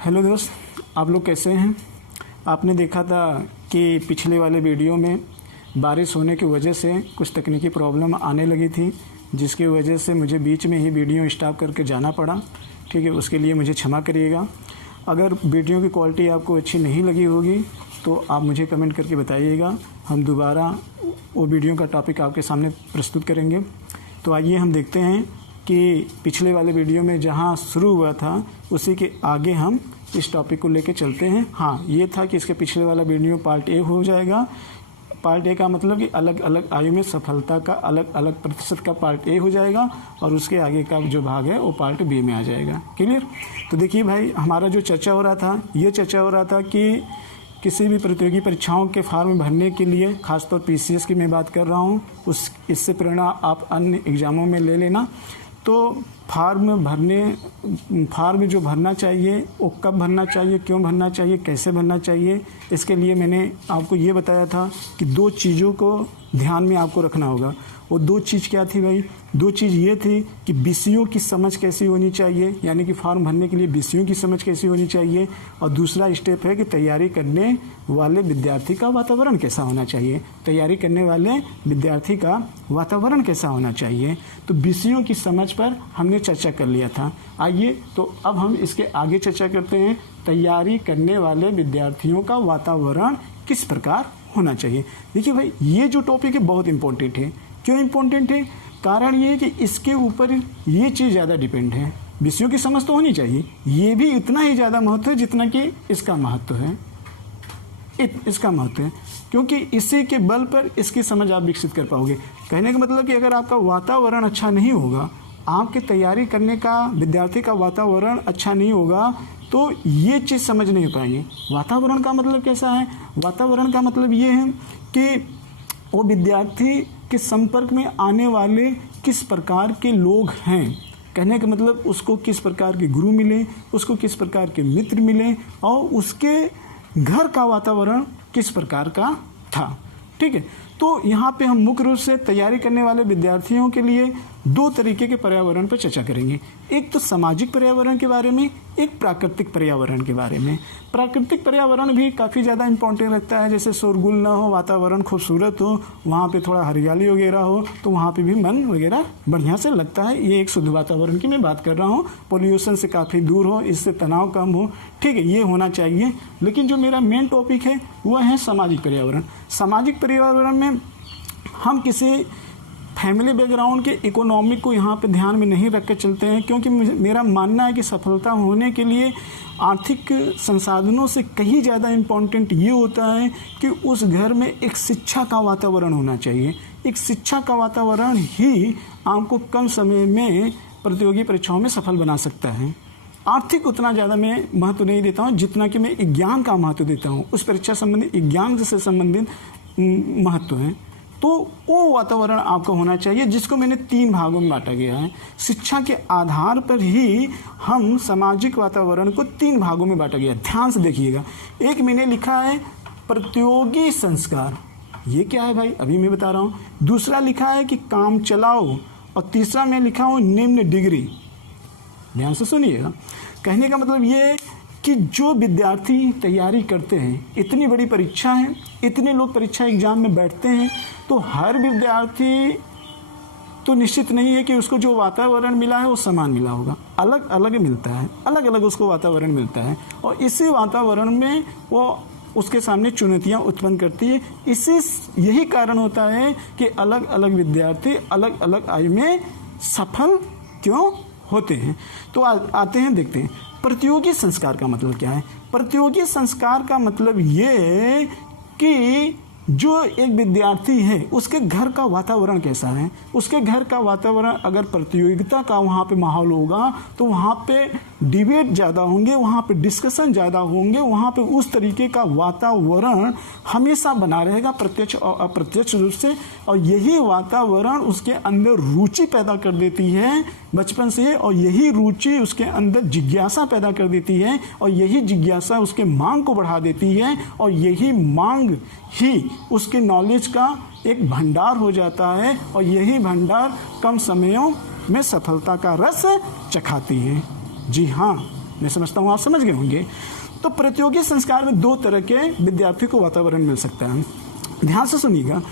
Hello दोस्त, आप लोग कैसे हैं। आपने देखा था कि पिछले वाले वीडियो में बारिश होने की वजह से कुछ तकनीकी प्रॉब्लम आने लगी थी, जिसकी वजह से मुझे बीच में ही वीडियो स्टॉप करके जाना पड़ा। ठीक है, उसके लिए मुझे क्षमा करिएगा। अगर वीडियो की क्वालिटी आपको अच्छी नहीं लगी होगी तो आप मुझे कमेंट करके बताइएगा, हम दोबारा वो वीडियो का टॉपिक आपके सामने प्रस्तुत करेंगे। तो आइए हम देखते हैं कि पिछले वाले वीडियो में जहां शुरू हुआ था उसी के आगे हम इस टॉपिक को लेके चलते हैं। हाँ, ये था कि इसके पिछले वाला वीडियो पार्ट ए हो जाएगा। पार्ट ए का मतलब कि अलग अलग आयु में सफलता का अलग अलग प्रतिशत का पार्ट ए हो जाएगा और उसके आगे का जो भाग है वो पार्ट बी में आ जाएगा। क्लियर। तो देखिए भाई, हमारा जो चर्चा हो रहा था, ये चर्चा हो रहा था कि किसी भी प्रतियोगी परीक्षाओं के फॉर्म भरने के लिए, खासतौर पीसीएस की मैं बात कर रहा हूँ, इससे प्रेरणा आप अन्य एग्ज़ामों में ले लेना। तो फॉर्म जो भरना चाहिए वो कब भरना चाहिए, क्यों भरना चाहिए, कैसे भरना चाहिए, इसके लिए मैंने आपको ये बताया था कि दो चीज़ों को ध्यान में आपको रखना होगा। वो दो चीज़ क्या थी भाई? दो चीज़ ये थी कि विषयों की समझ कैसी होनी चाहिए, यानी कि फॉर्म भरने के लिए विषयों की समझ कैसी होनी चाहिए, और दूसरा स्टेप है कि तैयारी करने वाले विद्यार्थी का वातावरण कैसा होना चाहिए। तैयारी करने वाले विद्यार्थी का वातावरण कैसा होना चाहिए। तो विषयों की समझ पर हमने चर्चा कर लिया था। आइए तो अब हम इसके आगे चर्चा करते हैं। तैयारी करने वाले विद्यार्थियों का वातावरण किस प्रकार होना चाहिए। देखिए भाई, ये जो टॉपिक है बहुत इम्पोर्टेंट है। क्यों इम्पोर्टेंट है? कारण ये है कि इसके ऊपर ये चीज़ ज़्यादा डिपेंड है। विषयों की समझ तो होनी चाहिए, ये भी इतना ही ज़्यादा महत्व है जितना कि इसका महत्व है। इसका महत्व है क्योंकि इसी के बल पर इसकी समझ आप विकसित कर पाओगे। कहने का मतलब कि अगर आपका वातावरण अच्छा नहीं होगा, आपके तैयारी करने का विद्यार्थी का वातावरण अच्छा नहीं होगा, तो ये चीज़ समझ नहीं पाएंगे। वातावरण का मतलब कैसा है? वातावरण का मतलब ये है कि वो विद्यार्थी के संपर्क में आने वाले किस प्रकार के लोग हैं। कहने का मतलब उसको किस प्रकार के गुरु मिले, उसको किस प्रकार के मित्र मिले, और उसके घर का वातावरण किस प्रकार का था। ठीक है, तो यहाँ पे हम मुख्य रूप से तैयारी करने वाले विद्यार्थियों के लिए दो तरीके के पर्यावरण पर चर्चा करेंगे। एक तो सामाजिक पर्यावरण के बारे में, एक प्राकृतिक पर्यावरण के बारे में। प्राकृतिक पर्यावरण भी काफ़ी ज़्यादा इंपॉर्टेंट रखता है। जैसे शोरगुल ना हो, वातावरण खूबसूरत हो, वहाँ पे थोड़ा हरियाली वगैरह हो, तो वहाँ पे भी मन वगैरह बढ़िया से लगता है। ये एक शुद्ध वातावरण की मैं बात कर रहा हूँ। पोल्यूशन से काफ़ी दूर हो, इससे तनाव कम हो। ठीक है, ये होना चाहिए। लेकिन जो मेरा मेन टॉपिक है वह है सामाजिक पर्यावरण। सामाजिक पर्यावरण में हम किसी फैमिली बैकग्राउंड के इकोनॉमिक को यहाँ पे ध्यान में नहीं रख के चलते हैं, क्योंकि मेरा मानना है कि सफलता होने के लिए आर्थिक संसाधनों से कहीं ज़्यादा इम्पोर्टेंट ये होता है कि उस घर में एक शिक्षा का वातावरण होना चाहिए। एक शिक्षा का वातावरण ही आपको कम समय में प्रतियोगी परीक्षाओं में सफल बना सकता है। आर्थिक उतना ज़्यादा मैं महत्व नहीं देता हूँ जितना कि मैं ज्ञान का महत्व देता हूँ। उस परीक्षा संबंधित ज्ञान से संबंधित महत्व है। तो वो वातावरण आपका होना चाहिए, जिसको मैंने 3 भागों में बांटा गया है। शिक्षा के आधार पर ही हम सामाजिक वातावरण को 3 भागों में बांटा गया है। ध्यान से देखिएगा। एक मैंने लिखा है प्रतियोगी संस्कार। ये क्या है भाई? अभी मैं बता रहा हूँ। दूसरा लिखा है कि काम चलाओ, और तीसरा मैं लिखा हूँ निम्न डिग्री। ध्यान से सुनिएगा। कहने का मतलब ये है कि जो विद्यार्थी तैयारी करते हैं, इतनी बड़ी परीक्षा है, इतने लोग परीक्षा एग्जाम में बैठते हैं, तो हर विद्यार्थी तो निश्चित नहीं है कि उसको जो वातावरण मिला है वो समान मिला होगा। अलग अलग मिलता है, अलग अलग उसको वातावरण मिलता है, और इसी वातावरण में वो उसके सामने चुनौतियां उत्पन्न करती है। यही कारण होता है कि अलग अलग विद्यार्थी अलग अलग आयु में सफल क्यों होते हैं। तो आते हैं, देखते हैं प्रतियोगी संस्कार का मतलब क्या है। प्रतियोगी संस्कार का मतलब ये है कि जो एक विद्यार्थी है उसके घर का वातावरण कैसा है। उसके घर का वातावरण अगर प्रतियोगिता का वहाँ पे माहौल होगा तो वहाँ पे डिबेट ज़्यादा होंगे, वहाँ पे डिस्कशन ज़्यादा होंगे, वहाँ पे उस तरीके का वातावरण हमेशा बना रहेगा, प्रत्यक्ष और अप्रत्यक्ष रूप से। और यही वातावरण उसके अंदर रुचि पैदा कर देती है बचपन से, और यही रुचि उसके अंदर जिज्ञासा पैदा कर देती है, और यही जिज्ञासा उसके मांग को बढ़ा देती है, और यही मांग ही उसके नॉलेज का एक भंडार हो जाता है, और यही भंडार कम समयों में सफलता का रस चखाती है। जी हाँ, मैं समझता हूँ आप समझ गए होंगे। तो प्रतियोगी संस्कार में दो तरह के विद्यार्थी को वातावरण मिल सकता है। ध्यान से सुनिएगा।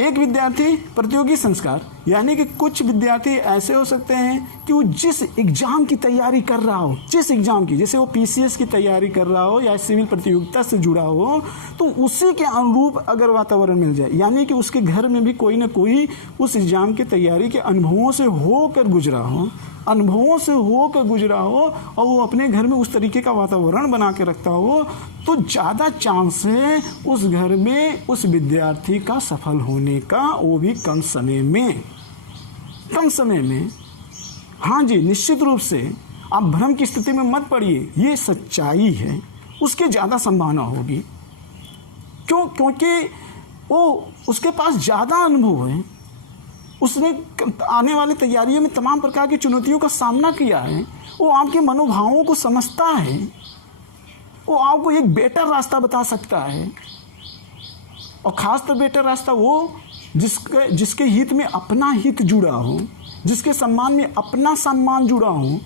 एक विद्यार्थी प्रतियोगी संस्कार, यानी कि कुछ विद्यार्थी ऐसे हो सकते हैं कि वो जिस एग्जाम की तैयारी कर रहा हो, जिस एग्जाम की, जैसे वो पीसीएस की तैयारी कर रहा हो या सिविल प्रतियोगिता से जुड़ा हो, तो उसी के अनुरूप अगर वातावरण मिल जाए, यानी कि उसके घर में भी कोई ना कोई उस एग्जाम की तैयारी के अनुभवों से होकर गुजरा हो और वो अपने घर में उस तरीके का वातावरण बना के रखता हो, तो ज़्यादा चांस है उस घर में उस विद्यार्थी का सफल होने का, वो भी कम समय में। हाँ जी, निश्चित रूप से आप भ्रम की स्थिति में मत पड़िए, ये सच्चाई है, उसके ज़्यादा संभावना होगी। क्योंकि वो उसके पास ज़्यादा अनुभव है, उसने आने वाली तैयारियों में तमाम प्रकार की चुनौतियों का सामना किया है, वो आपके मनोभावों को समझता है, वो आपको एक बेटर रास्ता बता सकता है, और खासकर बेटर रास्ता वो जिसके हित में अपना हित जुड़ा हो, जिसके सम्मान में अपना सम्मान जुड़ा हो।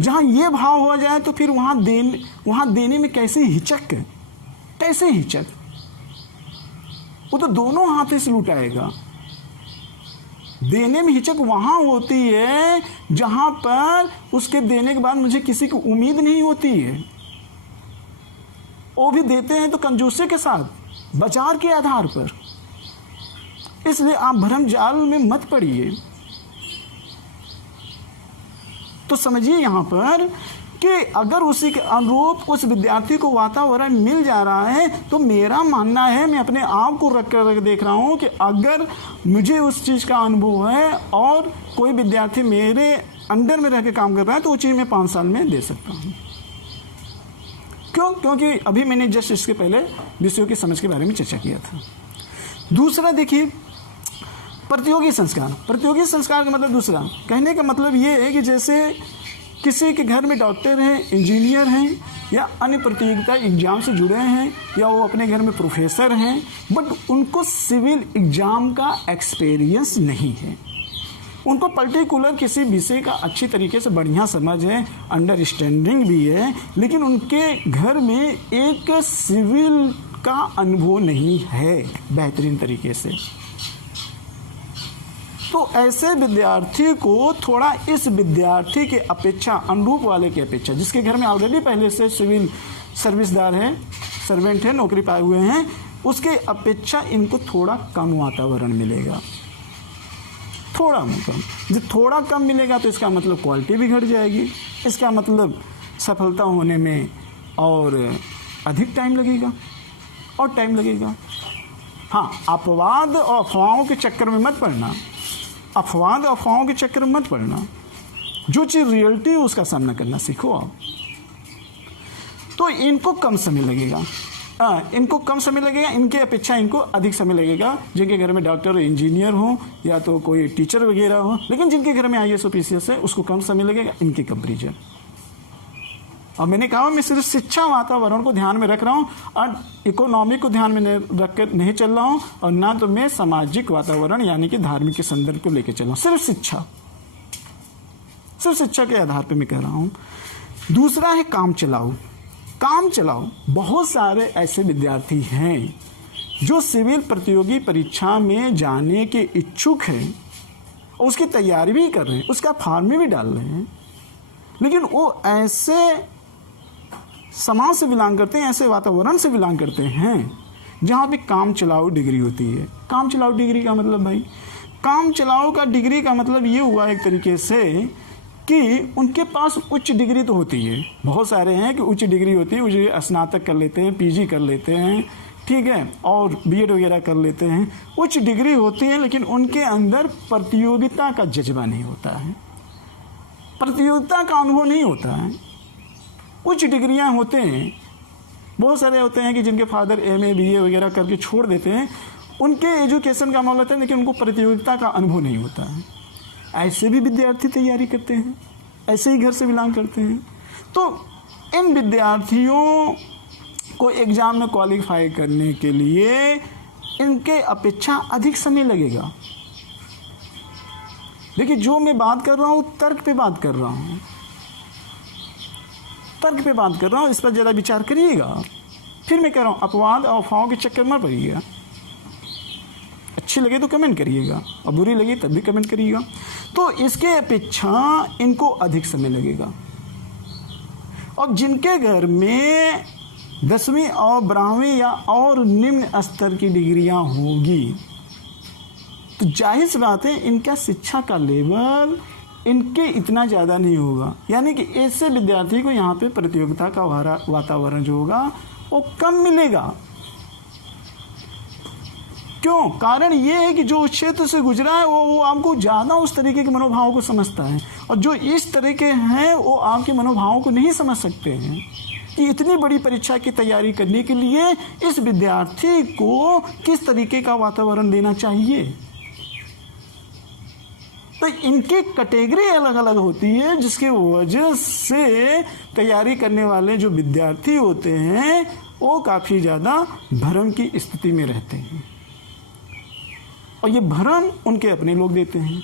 जहाँ ये भाव हो जाए तो फिर वहाँ देने में कैसे हिचक, वो तो दोनों हाथों से लुटाएगा। देने में हिचक वहाँ होती है जहाँ पर उसके देने के बाद मुझे किसी की उम्मीद नहीं होती है। वो भी देते हैं तो कंजूसी के साथ, बाजार के आधार पर। इसलिए आप भ्रम जाल में मत पड़िए। तो समझिए यहाँ पर कि अगर उसी के अनुरूप उस विद्यार्थी को वातावरण मिल जा रहा है, तो मेरा मानना है, मैं अपने आप को रख कर देख रहा हूँ कि अगर मुझे उस चीज़ का अनुभव है और कोई विद्यार्थी मेरे अंडर में रह के काम कर रहा है, तो वो चीज़ मैं 5 साल में दे सकता हूँ। क्योंकि अभी मैंने जस्ट इसके पहले विषयों की समझ के बारे में चर्चा किया था। दूसरा देखिए, प्रतियोगी संस्कार का मतलब, दूसरा कहने का मतलब ये है कि जैसे किसी के घर में डॉक्टर हैं, इंजीनियर हैं, या अन्य प्रतियोगिता एग्जाम से जुड़े हैं, या वो अपने घर में प्रोफेसर हैं, बट उनको सिविल एग्जाम का एक्सपीरियंस नहीं है। उनको पर्टिकुलर किसी विषय का अच्छी तरीके से बढ़िया समझ है, अंडरस्टैंडिंग भी है, लेकिन उनके घर में एक सिविल का अनुभव नहीं है बेहतरीन तरीके से। तो ऐसे विद्यार्थी को थोड़ा इस विद्यार्थी के अपेक्षा, अनुरूप वाले की अपेक्षा, जिसके घर में ऑलरेडी पहले से सिविल सर्विसदार है, सर्वेंट है, नौकरी पाए हुए हैं, उसके अपेक्षा इनको थोड़ा कम वातावरण मिलेगा। जब थोड़ा कम मिलेगा तो इसका मतलब क्वालिटी भी घट जाएगी, इसका मतलब सफलता होने में और अधिक टाइम लगेगा। हाँ, अपवाद और अफवाहों के चक्कर में मत पड़ना। जो चीज़ रियलिटी है उसका सामना करना सीखो आप। तो इनको कम समय लगेगा, इनके अपेक्षा इनको अधिक समय लगेगा, जिनके घर में डॉक्टर, इंजीनियर हो, या तो कोई टीचर वगैरह हो। लेकिन जिनके घर में IAS और PCS है, उसको कम समय लगेगा इनके कंपेरिजन। और मैंने कहा, मैं सिर्फ शिक्षा वातावरण को ध्यान में रख रहा हूँ और इकोनॉमी को ध्यान में रख कर नहीं चल रहा हूँ, और ना तो मैं सामाजिक वातावरण यानी कि धार्मिक के संदर्भ को लेकर चल रहा हूँ। सिर्फ शिक्षा के आधार पर मैं कह रहा हूँ। दूसरा है काम चलाओ। बहुत सारे ऐसे विद्यार्थी हैं जो सिविल प्रतियोगी परीक्षा में जाने के इच्छुक हैं, उसकी तैयारी भी कर रहे हैं, उसका फॉर्म भी डाल रहे हैं, लेकिन वो ऐसे समाज से बिलोंग करते हैं, ऐसे वातावरण से बिलोंग करते हैं जहाँ पे काम चलाओ डिग्री होती है। काम चलाओ डिग्री का मतलब भाई, काम चलाओ का डिग्री का मतलब ये हुआ एक तरीके से कि उनके पास उच्च डिग्री तो होती है। बहुत सारे हैं कि उच्च डिग्री होती है, मुझे स्नातक कर लेते हैं, PG कर लेते हैं, ठीक है, और BEd वगैरह कर लेते हैं। उच्च डिग्री होती है, लेकिन उनके अंदर प्रतियोगिता का जज्बा नहीं होता है, प्रतियोगिता का अनुभव नहीं होता है। उच्च डिग्रियां होते हैं, बहुत सारे होते हैं कि जिनके फादर MA BA वगैरह करके छोड़ देते हैं, उनके एजुकेशन का मामला होता है, लेकिन उनको प्रतियोगिता का अनुभव नहीं होता है। ऐसे भी विद्यार्थी तैयारी करते हैं, ऐसे ही घर से बिलोंग करते हैं। तो इन विद्यार्थियों को एग्ज़ाम में क्वालिफाई करने के लिए इनके अपेक्षा अधिक समय लगेगा। देखिए, जो मैं बात कर रहा हूँ तर्क पे बात कर रहा हूँ, तर्क पे बात कर रहा हूँ, इस पर ज़रा विचार करिएगा। फिर मैं कह रहा हूँ अपवाद और अफवाहों के चक्कर में पड़िएगा। अच्छी लगे तो कमेंट करिएगा और बुरी लगी तब भी कमेंट करिएगा। तो इसके अपेक्षा इनको अधिक समय लगेगा। और जिनके घर में 10वीं और 12वीं या और निम्न स्तर की डिग्रियां होगी, तो जाहिर सी बात है इनका शिक्षा का लेवल इनके इतना ज़्यादा नहीं होगा। यानी कि ऐसे विद्यार्थी को यहाँ पे प्रतियोगिता का वातावरण जो होगा वो कम मिलेगा। क्यों? कारण ये है कि जो उस क्षेत्र से गुजरा है वो आपको ज़्यादा उस तरीके के मनोभावों को समझता है, और जो इस तरह के हैं वो आपके मनोभावों को नहीं समझ सकते हैं कि इतनी बड़ी परीक्षा की तैयारी करने के लिए इस विद्यार्थी को किस तरीके का वातावरण देना चाहिए। तो इनकी कैटेगरी अलग अलग होती है, जिसकी वजह से तैयारी करने वाले जो विद्यार्थी होते हैं वो काफ़ी ज़्यादा भ्रम की स्थिति में रहते हैं, और ये भ्रम उनके अपने लोग देते हैं।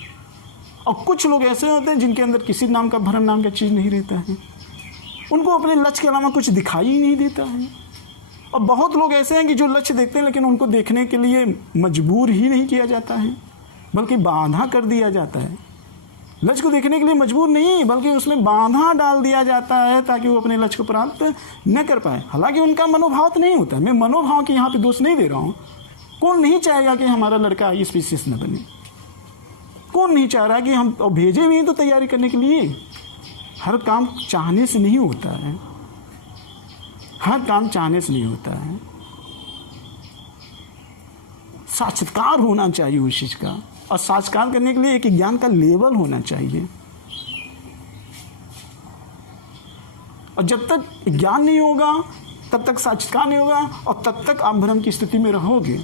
और कुछ लोग ऐसे होते हैं जिनके अंदर किसी नाम का भ्रम नाम का चीज़ नहीं रहता है, उनको अपने लक्ष्य के अलावा कुछ दिखाई ही नहीं देता है। और बहुत लोग ऐसे हैं कि जो लक्ष्य देखते हैं लेकिन उनको देखने के लिए मजबूर ही नहीं किया जाता है, बल्कि बाधा कर दिया जाता है। लक्ष्य को देखने के लिए मजबूर नहीं, बल्कि उसमें बाधा डाल दिया जाता है ताकि वो अपने लक्ष्य को प्राप्त न कर पाए। हालांकि उनका मनोभाव तो नहीं होता। मैं मनोभाव के यहाँ पे दोष नहीं दे रहा हूँ। कौन नहीं चाहेगा कि हमारा लड़का IAS न बने? कौन नहीं चाह रहा कि हम भेजे भी हैं तो तैयारी करने के लिए? हर काम चाहने से नहीं होता है, हर काम चाहने से नहीं होता है। साक्षात्कार होना चाहिए उस चीज़ का, और साक्षात्कार करने के लिए एक ज्ञान का लेवल होना चाहिए। और जब तक ज्ञान नहीं होगा तब तक साक्षात्कार नहीं होगा, और तब तक आप भ्रम की स्थिति में रहोगे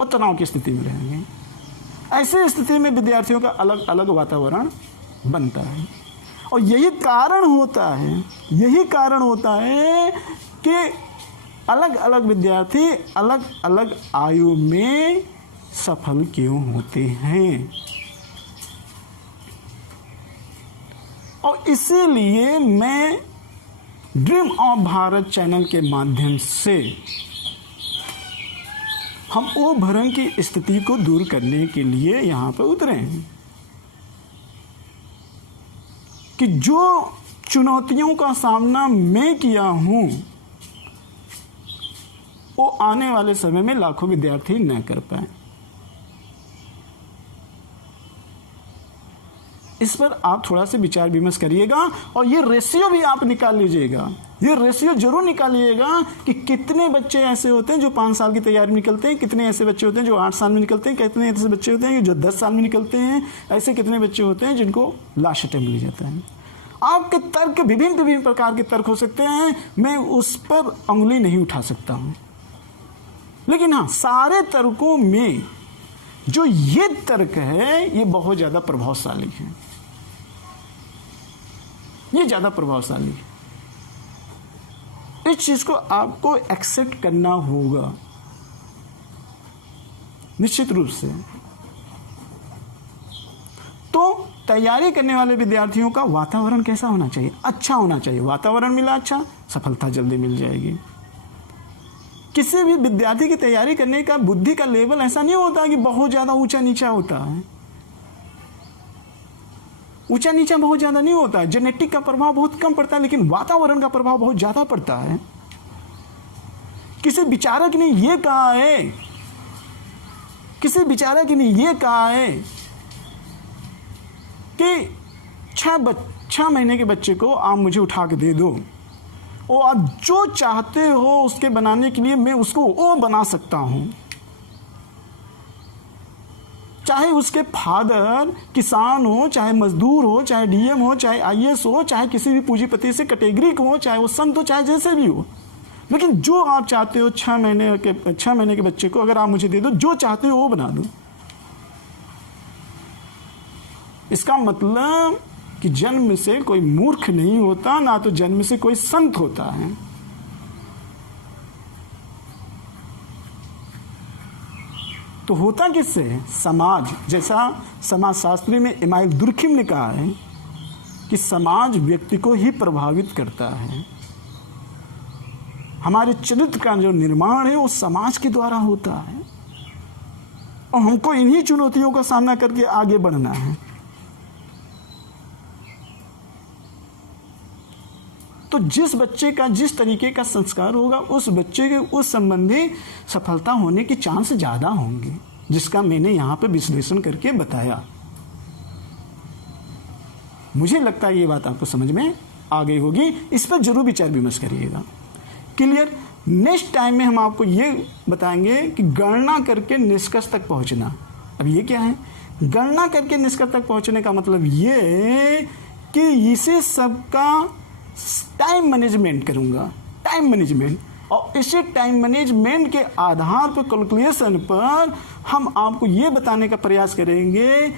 और तनाव की स्थिति में रहेंगे। ऐसे स्थिति में विद्यार्थियों का अलग अलग वातावरण बनता है, और यही कारण होता है कि अलग अलग विद्यार्थी अलग अलग आयु में सफल क्यों होते हैं। और इसीलिए मैं ड्रीम ऑफ भारत चैनल के माध्यम से हम वो भ्रम की स्थिति को दूर करने के लिए यहाँ पर उतरे हैं कि जो चुनौतियों का सामना मैं किया हूँ वो आने वाले समय में लाखों विद्यार्थी न कर पाए। इस पर आप थोड़ा सा विचार विमर्श करिएगा, और ये रेशियो भी आप निकाल लीजिएगा। ये रेशियो जरूर निकालिएगा कि कितने बच्चे ऐसे होते हैं जो 5 साल की तैयारी में निकलते हैं, कितने ऐसे बच्चे होते हैं जो 8 साल में निकलते हैं, कितने ऐसे बच्चे होते हैं जो 10 साल में निकलते हैं, ऐसे कितने बच्चे होते हैं जिनको लास्ट अटेम्प्ट मिल जाता है। आपके तर्क विभिन्न प्रकार के तर्क हो सकते हैं, मैं उस पर उंगली नहीं उठा सकता हूँ, लेकिन हाँ, सारे तर्कों में जो ये तर्क है ये बहुत ज़्यादा प्रभावशाली है, ये ज़्यादा प्रभावशाली है। इस चीज़ को आपको एक्सेप्ट करना होगा निश्चित रूप से। तो तैयारी करने वाले विद्यार्थियों का वातावरण कैसा होना चाहिए? अच्छा होना चाहिए। वातावरण मिला अच्छा, सफलता जल्दी मिल जाएगी। किसी भी विद्यार्थी की तैयारी करने का बुद्धि का लेवल ऐसा नहीं होता कि बहुत ज़्यादा ऊंचा नीचा होता है। ऊंचा नीचा बहुत ज़्यादा नहीं होता है। जेनेटिक का प्रभाव बहुत कम पड़ता है, लेकिन वातावरण का प्रभाव बहुत ज़्यादा पड़ता है। किसी विचारक ने ये कहा है, किसी विचारक ने ये कहा है कि 6 महीने के बच्चे को आप मुझे उठा के दे दो, और आप जो चाहते हो उसके बनाने के लिए मैं उसको वो बना सकता हूं। चाहे उसके फादर किसान हो, चाहे मजदूर हो, चाहे डीएम हो, चाहे IAS हो, चाहे किसी भी पूंजीपति से कैटेगरी को हो, चाहे वो संत हो, चाहे जैसे भी हो, लेकिन जो आप चाहते हो 6 महीने के बच्चे को अगर आप मुझे दे दो, जो चाहते हो वो बना दो। इसका मतलब कि जन्म से कोई मूर्ख नहीं होता, ना तो जन्म से कोई संत होता है। तो होता किससे है? समाज। जैसा समाजशास्त्री में इमाइल दुर्खिम ने कहा है कि समाज व्यक्ति को ही प्रभावित करता है। हमारे चरित्र का जो निर्माण है वो समाज के द्वारा होता है और हमको इन्हीं चुनौतियों का सामना करके आगे बढ़ना है। तो जिस बच्चे का जिस तरीके का संस्कार होगा उस बच्चे के उस संबंधी सफलता होने की चांस ज़्यादा होंगे, जिसका मैंने यहाँ पे विश्लेषण करके बताया। मुझे लगता है ये बात आपको समझ में आ गई होगी। इस पर जरूर विचार विमर्श करिएगा। क्लियर। नेक्स्ट टाइम में हम आपको ये बताएंगे कि गणना करके निष्कर्ष तक पहुंचना। अब ये क्या है? गणना करके निष्कर्ष तक पहुंचने का मतलब ये कि इसे सबका टाइम मैनेजमेंट करूंगा, टाइम मैनेजमेंट, और इसी टाइम मैनेजमेंट के आधार पर कैलकुलेशन पर हम आपको ये बताने का प्रयास करेंगे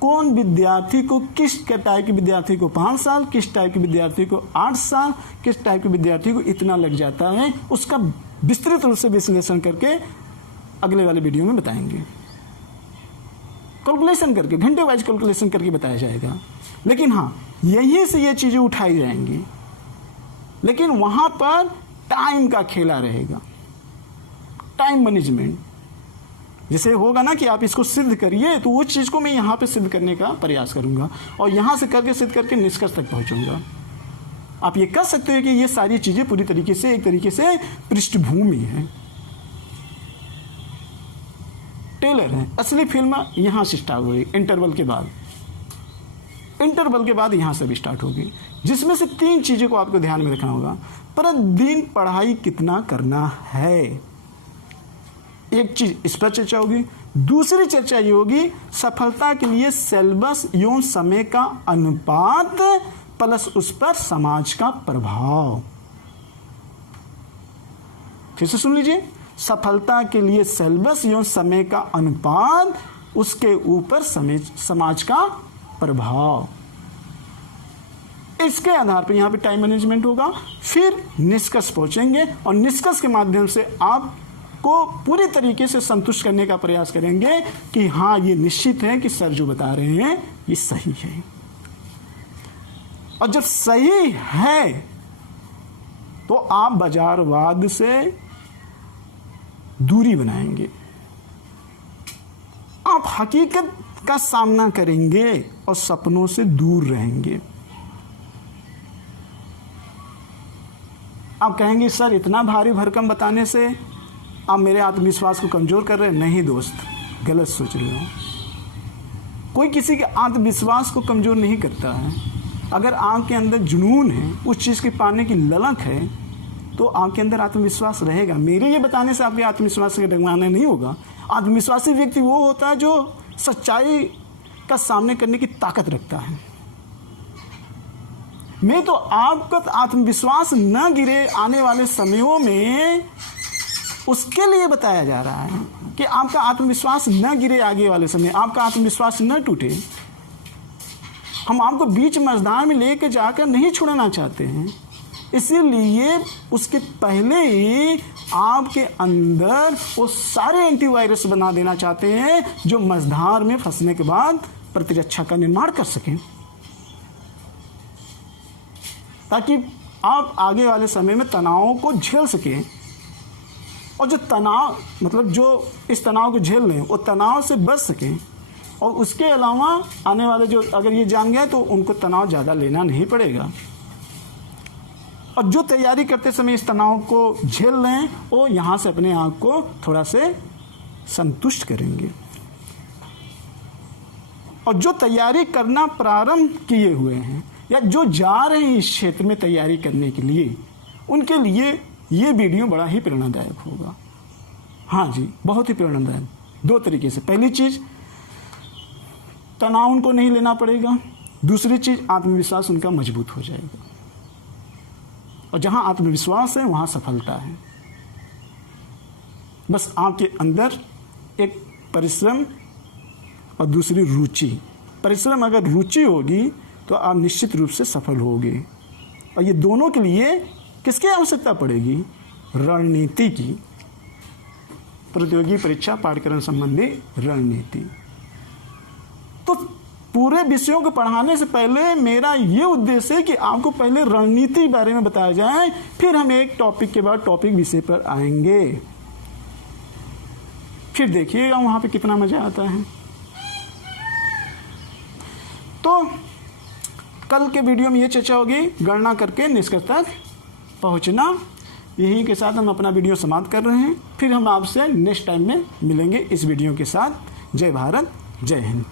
कौन विद्यार्थी को, किस टाइप के विद्यार्थी को 5 साल, किस टाइप के विद्यार्थी को 8 साल, किस टाइप के विद्यार्थी को इतना लग जाता है, उसका विस्तृत रूप से विश्लेषण करके अगले वाले वीडियो में बताएंगे। कैलकुलेशन करके, घंटे वाइज कैलकुलेशन करके बताया जाएगा। लेकिन हाँ, यहीं से ये चीज़ें उठाई जाएंगी, लेकिन वहाँ पर टाइम का खेला रहेगा, टाइम मैनेजमेंट। जैसे होगा ना कि आप इसको सिद्ध करिए, तो वो चीज़ को मैं यहाँ पे सिद्ध करने का प्रयास करूँगा और यहाँ से करके सिद्ध करके निष्कर्ष तक पहुँचूंगा। आप ये कर सकते हो कि ये सारी चीज़ें पूरी तरीके से एक तरीके से पृष्ठभूमि है, टेलर है। असली फिल्म यहाँ से स्टार्ट हुई, इंटरवल के बाद, इंटरवल के बाद यहाँ से भी स्टार्ट होगी, जिसमें से 3 चीज़ों को आपको ध्यान में रखना होगा। प्रतिदिन पढ़ाई कितना करना है, एक चीज इस पर चर्चा होगी। दूसरी चर्चा ये होगी सफलता के लिए सिलेबस एवं समय का अनुपात प्लस उस पर समाज का प्रभाव। फिर से सुन लीजिए, सफलता के लिए सिलेबस एवं समय का अनुपात, उसके ऊपर समाज का प्रभाव। इसके आधार पर यहां पे टाइम मैनेजमेंट होगा। फिर निष्कर्ष पहुंचेंगे और निष्कर्ष के माध्यम से आप को पूरी तरीके से संतुष्ट करने का प्रयास करेंगे कि हाँ, ये निश्चित है कि सर जो बता रहे हैं ये सही है। और जब सही है तो आप बाजारवाद से दूरी बनाएंगे, आप हकीकत का सामना करेंगे और सपनों से दूर रहेंगे। आप कहेंगे सर इतना भारी भरकम बताने से आप मेरे आत्मविश्वास को कमजोर कर रहे हैं। नहीं दोस्त, गलत सोच रहे हो। कोई किसी के आत्मविश्वास को कमजोर नहीं करता है। अगर आपके अंदर जुनून है, उस चीज़ के पाने की ललक है, तो आपके अंदर आत्मविश्वास रहेगा। मेरे ये बताने से आपके आत्मविश्वास के डगमगाना नहीं होगा। आत्मविश्वासी व्यक्ति वो होता है जो सच्चाई का सामने करने की ताकत रखता है। मैं तो आपका आत्मविश्वास न गिरे आने वाले समयों में, उसके लिए बताया जा रहा है कि आपका आत्मविश्वास न गिरे आगे वाले समय, आपका आत्मविश्वास न टूटे। हम आपको बीच मैदान में लेकर जाकर नहीं छुड़ाना चाहते हैं, इसीलिए उसके पहले ही आपके अंदर वो सारे एंटीवायरस बना देना चाहते हैं जो मझधार में फंसने के बाद प्रतिरक्षा का निर्माण कर सकें, ताकि आप आगे वाले समय में तनावों को झेल सकें। और जो तनाव, मतलब जो इस तनाव को झेल लें, वो तनाव से बच सकें। और उसके अलावा आने वाले जो अगर ये जान गए तो उनको तनाव ज़्यादा लेना नहीं पड़ेगा। और जो तैयारी करते समय इस तनाव को झेल लें, वो यहाँ से अपने आप को थोड़ा से संतुष्ट करेंगे। और जो तैयारी करना प्रारंभ किए हुए हैं या जो जा रहे हैं इस क्षेत्र में तैयारी करने के लिए, उनके लिए ये वीडियो बड़ा ही प्रेरणादायक होगा। हाँ जी, बहुत ही प्रेरणादायक। 2 तरीके से। पहली चीज़, तनाव उनको नहीं लेना पड़ेगा। दूसरी चीज़, आत्मविश्वास उनका मजबूत हो जाएगा। और जहाँ आत्मविश्वास है वहाँ सफलता है। बस आपके अंदर एक परिश्रम और दूसरी रुचि। परिश्रम अगर रुचि होगी तो आप निश्चित रूप से सफल होगे। और ये दोनों के लिए किसकी आवश्यकता पड़ेगी? रणनीति की। प्रतियोगी परीक्षा पाठ्यक्रम संबंधी रणनीति। तो पूरे विषयों को पढ़ाने से पहले मेरा ये उद्देश्य है कि आपको पहले रणनीति के बारे में बताया जाए, फिर हम एक टॉपिक के बाद टॉपिक विषय पर आएंगे। फिर देखिएगा वहां पे कितना मजा आता है। तो कल के वीडियो में ये चर्चा होगी, गणना करके निष्कर्ष तक पहुंचना। यही के साथ हम अपना वीडियो समाप्त कर रहे हैं। फिर हम आपसे नेक्स्ट टाइम में मिलेंगे इस वीडियो के साथ। जय भारत, जय हिंद।